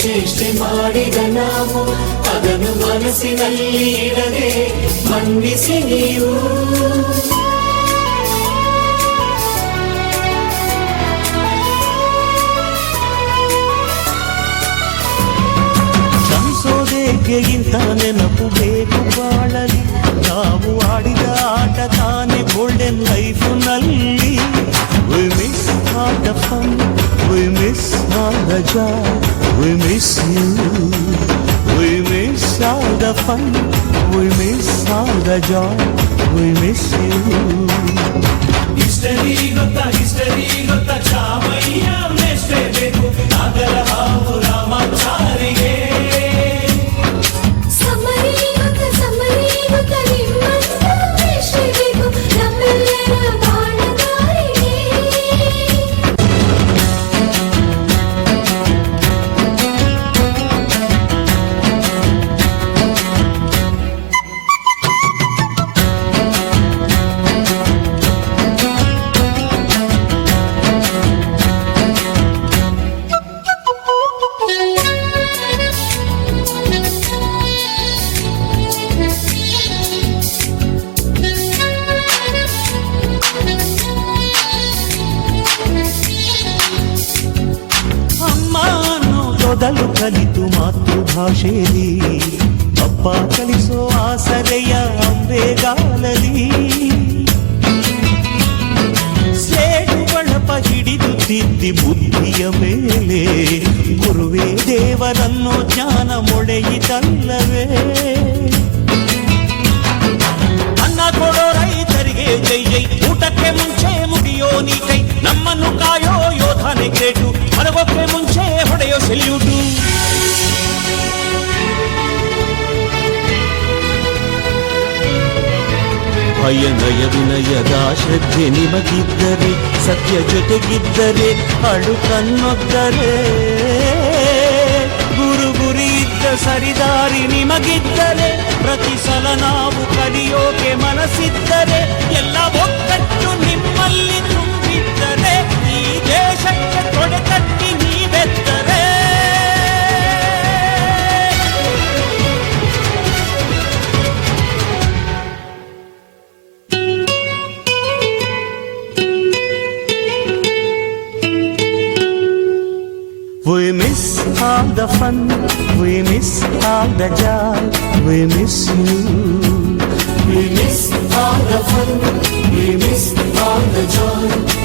ಚೇಷ್ಟೆ ಮಾಡಿದ ನಾವು ಅದನ್ನು ಮನಸ್ಸಿನಲ್ಲಿ ಇಡದೆ ಮನ್ನಿಸಿ ನೀವು ಸಂಸೋದೇಗೆ ಇಂಥ ನೆನಪು ಬೇಕು ಬಾಳಲಿ ನಾವು ಆಡಿದ ಆಟ ತಾನೆ golden ಲೈಫ್ನಲ್ಲಿ We miss all the fun, we miss all the joy, we miss you. We miss all the fun, we miss all the joy, we miss you. History gotta Chamayya ಮೆಷ್ಟೇ ಬೇಕು ನಾಗರ ಹಾವು ರಾಮಾಚಾರಿಗೆ ಮೊದಲು ಕಲಿತು ಮಾತೃಭಾಷೆಯಲ್ಲಿ ಅಪ್ಪ ಕಲಿಸೋ ಆಸರೆಯ ಅಂಬೆಗಾಲಲಿ ಸೇಡು ಬಳಪ ಹಿಡಿದು ತಿದ್ದಿ ಬುದ್ಧಿಯ ಮೇಲೆ ಗುರುವೇ ದೇವರನ್ನು ಜ್ಞಾನ ಮೊಳೆಯಿತಲ್ಲವೇ ಅನ್ನ ಕೊಡೋ ರೈತರಿಗೆ ಜೈ ಜೈ ಊಟಕ್ಕೆ ಮುಂಚೆ ಮುಗಿಯೋ ನೀ ಕೈ ನಮ್ಮನ್ನು ಕಾಯೋ ಯೋಧನೆ ಗ್ರೇಟು ಮಲಗೋಕ್ಕೆ ಮುಂಚೆ ಹೊಡೆಯೋ ಸೆಲ್ಯೂಟು ಅಯ್ಯನ ನಯ ವಿನಯದ ಶ್ರದ್ಧೆ ನಿಮಗಿದ್ದರೆ, ಸತ್ಯ ಜೊತೆಗಿದ್ದರೆ, ಅಳುಕನ್ನೊದ್ದರೆ, ಗುರಿ ಇದ್ದ ಸರಿದಾರಿ ನಿಮಗಿದ್ದರೆ, ಪ್ರತಿ ಸಲ ನಾವು ಕಲಿಯೋಕೆ ಮನಸ್ಸಿದ್ದರೆ, ಎಲ್ಲ ಒಕ್ಕಟ್ಟು ನಿಮ್ಮಲ್ಲಿ ತುಂಬಿದ್ದರೆ, ಈ ದೇಶಕ್ಕೆ ತೊಡೆತಟ್ಟಿ ನೀವೆದ್ದರೆ. We miss all the fun, we miss all the joy, we miss you. We miss all the fun, we miss all the joy.